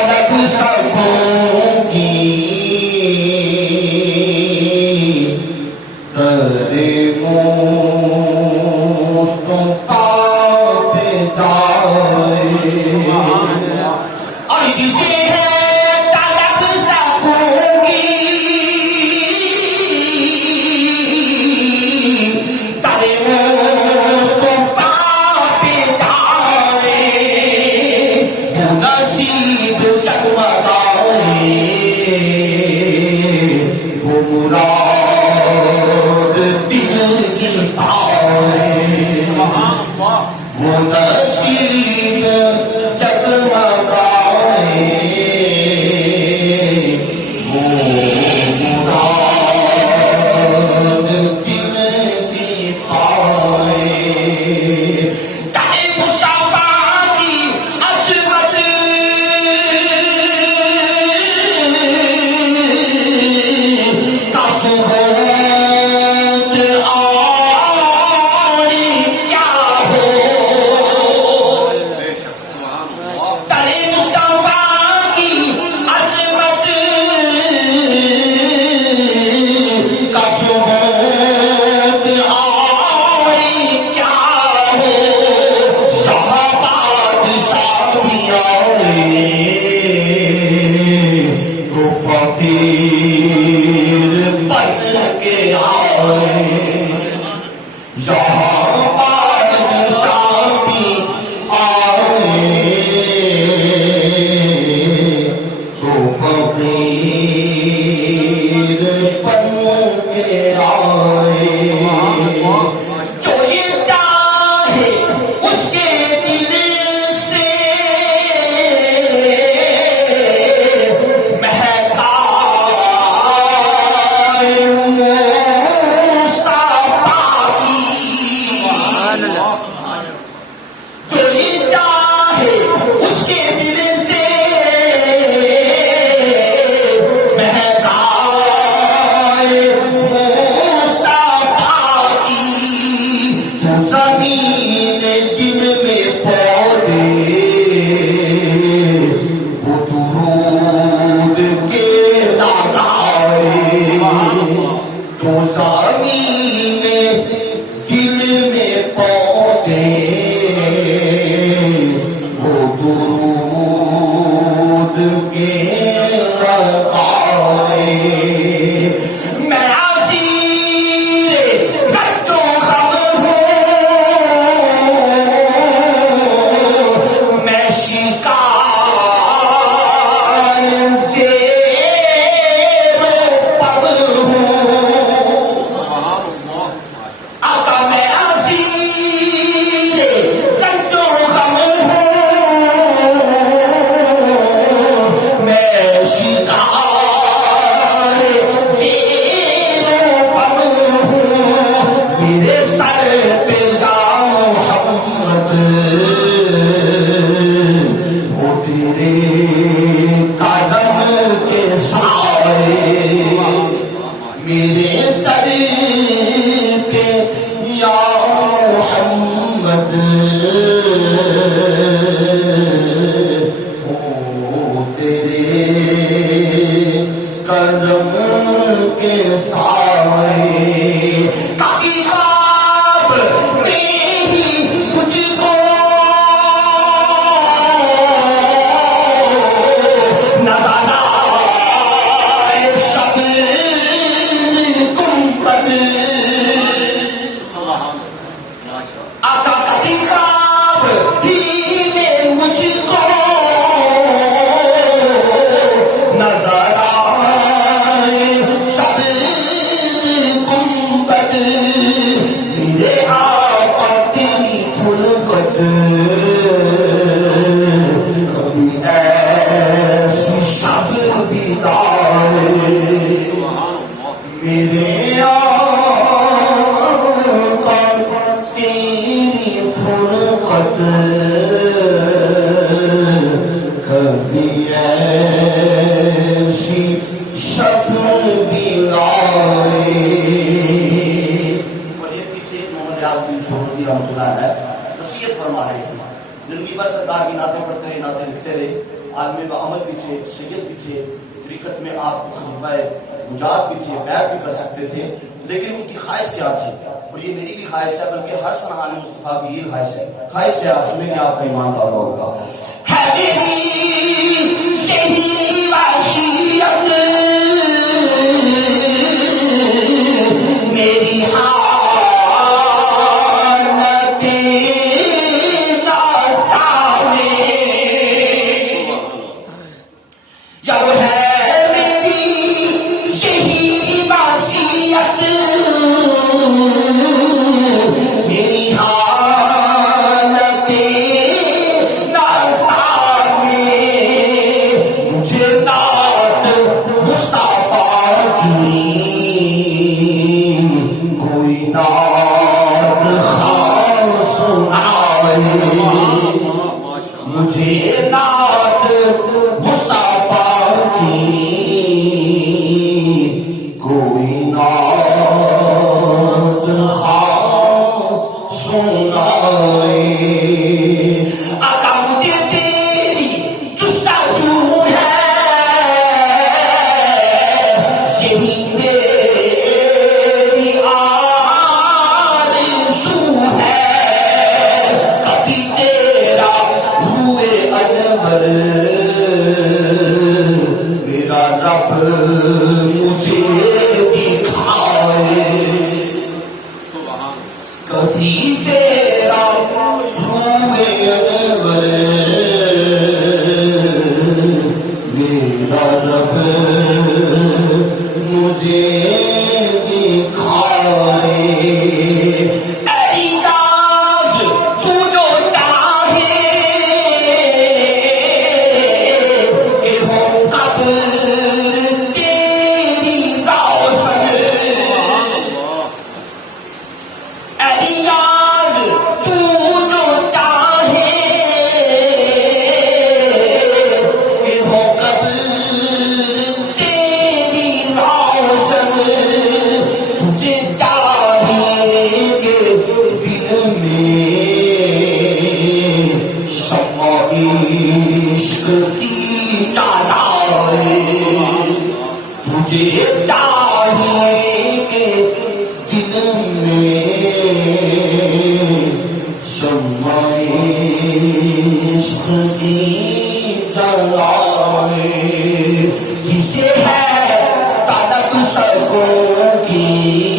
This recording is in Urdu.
طلب سکوں گی تیرے مصطفیٰ پہ جائے اور کسی ہے طلب سکوں گی تیرے مصطفیٰ پہ جائے نصیب جگمگائے وہ مراد دل کی پائے وہ نصیب جگمگائے وہ مراد دل کی پائے کہیں مصطفیٰ کی عظمت کا ثبوت اور کیا ہو تیرے مصطفیٰ کی عظمت کا ثبوت اور کیا ہو یہاں بادشاہ بھی آئے تو فقیر بن کے آئے یہاں بادشاہ بھی آئے تو فقیر بن کے آئے جو یہ چاہے اس کے دل سے مہکائے مصطفیٰ کی جو یہ چاہے اس کے دل سے مہکائے مصطفیٰ کی تو زمین دل میں پودے وہ درود کے لگائے تو زمین دل میں پودے وہ درود کے لگائے میں اسیر رنج و غم ہوں میں شکار زیر و پب ہوں آقا میں اسیر رنج و غم ہوں میں شکار زیر و پب ہوں میرے سر پہ یا محمد وہ تیرے قدم کے سائے میرے سر پہ یا محمد وہ تیرے قدم کے سائے کبھی خواب میں ہی مجھ کو نظر آئے شب گنبد آقا کبھی خواب ہی میں مجھ کو نظر آئے شب گنبد میرے آقا تیری فلکت کبھی ایسی شب بھی لائے میرے آقا تیری فلکت کبھی ایسی شب بھی لائے محمد رحمۃ اللہ ہے وصیت فرما رہے ہیں زندگی بھر سرکار کی نعتیں پڑھتے رہے، نعتیں لکھتے رہے، عالم بعمل بھی تھے، سید بھی تھے، طریقت میں آپ خلیفہ مجاہد بھی تھے، بیعت بھی کر سکتے تھے، لیکن ان کی خواہش کیا تھی؟ اور یہ میری بھی خواہش ہے، بلکہ ہر سرحان مصطفیٰ کی یہ خواہش ہے. خواہش کیا آپ سنیں گے، آپ کا ایمان تازہ ہوگا. ہے میری یہی وحشیت، میری حالت ناسامے، یا وہ ہے میری یہی وحشیت، میری حالت ناسامے، مجھے نعت مصطفیٰ کی کوئی نعت خاص سنائے، مجھے نعت مصطفیٰ کی کوئی نعت خاص سنائے. آقا مجھے تیری جستجو ہے، یہی میری آرزو ہے، کبھی تیرا روئے انور میرا رب مجھے دکھائے، کبھی تیرا روئے انور میرا رب مجھے دکھائے. اے ناز تو جو چاہے کہ ہو قبر تیری روشن، اے ناز تو جو چاہے کہ ہو قبر تیری روشن، تجھے چاہیے کہ دل میں شمع عشق کی جلائے، تجھے چاہیے کہ دل میں شمع عشق کی جلائے، جسے ہے طلب سرگوں کی